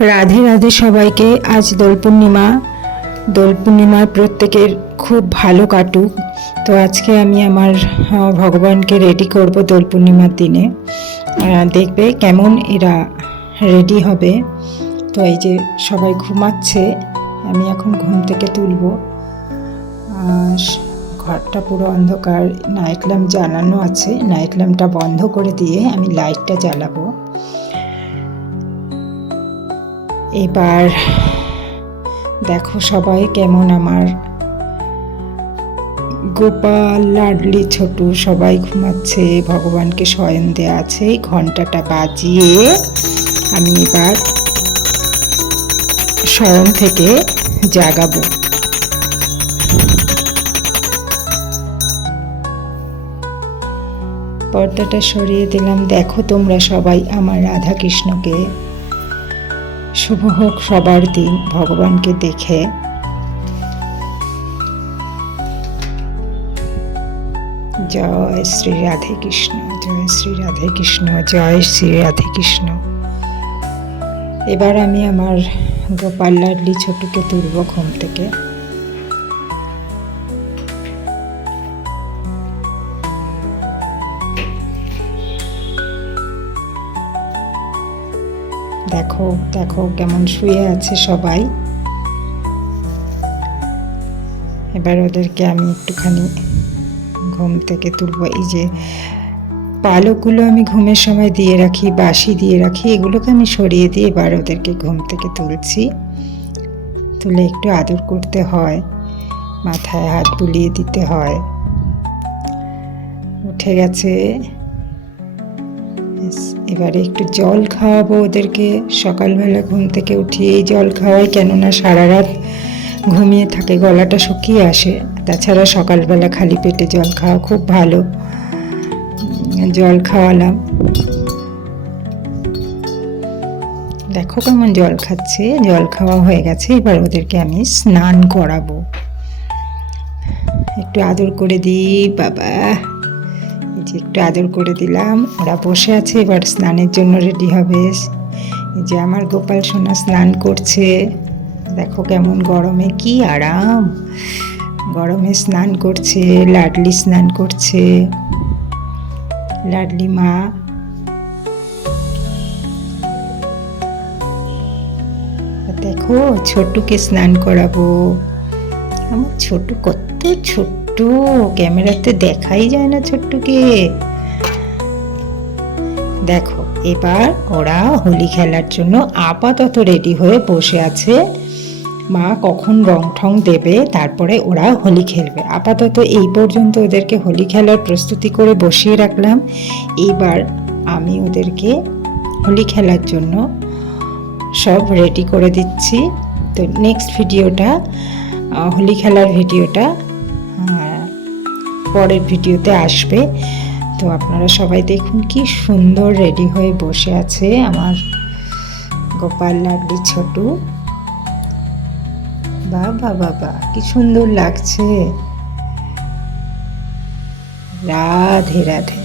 রাধে রাধে সবাইকে। আজ দোল পূর্ণিমা। দোল পূর্ণিমায় প্রত্যেকের খুব ভালো কাটুক। তো আজকে আমি আমার ভগবানকে রেডি করব দোল পূর্ণিমার দিনে। দেখবে কেমন এরা রেডি হবে। তো এই যে সবাই ঘুমাচ্ছে, আমি এখন ঘুম থেকে তুলব। ঘরটা পুরো অন্ধকার, নাইট ল্যাম্প জ্বালানো আছে। নাইট ল্যাম্পটা বন্ধ করে দিয়ে আমি লাইটটা জ্বালাবো। এবার দেখো সবাই কেমন আমার গোপাল লাডলি ছোটু সবাই ঘুমাচ্ছে, ভগবানকে শয়ন দেয়া আছে। ঘন্টাটা বাজিয়ে আমি এবার শয়ন থেকে জাগাবো। পর্দাটা সরিয়ে দিলাম। দেখো তোমরা সবাই আমার রাধা কৃষ্ণকে। শুভ হোক সবার দিন ভগবানকে দেখে। জয় শ্রী রাধে কৃষ্ণ, জয় শ্রী রাধে কৃষ্ণ, জয় শ্রী রাধে কৃষ্ণ। এবার আমি আমার গোপাল লাডলি ছোটুকে তুলব ঘুম থেকে। দেখো দেখো কেমন শুয়ে আছে সবাই। এবার ওদেরকে আমি একটুখানি ঘুম থেকে তুলব। এই যে পালকগুলো আমি ঘুমের সময় দিয়ে রাখি, বাসি দিয়ে রাখি, এগুলোকে আমি সরিয়ে দিয়ে এবার ওদেরকে ঘুম থেকে তুলছি। তুলে একটু আদর করতে হয়, মাথায় হাত বুলিয়ে দিতে হয়। উঠে গেছে, এবারে একটু জল খাওয়াবো ওদেরকে। সকালবেলা ঘুম থেকে উঠিয়েই জল খাওয়াই, কেননা সারা রাত ঘুমিয়ে থাকে, গলাটা শুকিয়ে আসে। তাছাড়া সকালবেলা খালি পেটে জল খাওয়া খুব ভালো। জল খাওয়ালাম, দেখো কেমন জল খাচ্ছে। জল খাওয়া হয়ে গেছে, এবার ওদেরকে আমি স্নান করাবো। একটু আদর করে দিই বাবা, একটু আদর করে দিলাম। ওরা বসে আছে, এবার স্নানের জন্য রেডি হবে। এই যে আমার গোপাল সোনা স্নান করছে। দেখো কেমন গরমে কি আরাম, গরমে স্নান করছে। লাডলি স্নান করছে, লাডলি মা। দেখো ছোট্টুকে স্নান করাবো। আমার ছোট্টু কত ছোট্ট, ক্যামেরাতে দেখাই যায় না ছোট্টুকে। দেখো এবার ওরা হোলি খেলার জন্য আপাতত রেডি হয়ে বসে আছে। মা কখন রং ঠং দেবে, তারপরে ওরা হোলি খেলবে। আপাতত এই পর্যন্ত ওদেরকে হোলি খেলার প্রস্তুতি করে বসিয়ে রাখলাম। এইবার আমি ওদেরকে হোলি খেলার জন্য সব রেডি করে দিচ্ছি। তো নেক্সট ভিডিওটা, হোলি খেলার ভিডিওটা পরের ভিডিওতে আসবে। তো আপনারা সবাই দেখুন কি সুন্দর রেডি হয়ে বসে আছে আমার গোপাল লাডলি ছোটু। বাবা বাবা কি সুন্দর লাগছে। রাধে রাধে।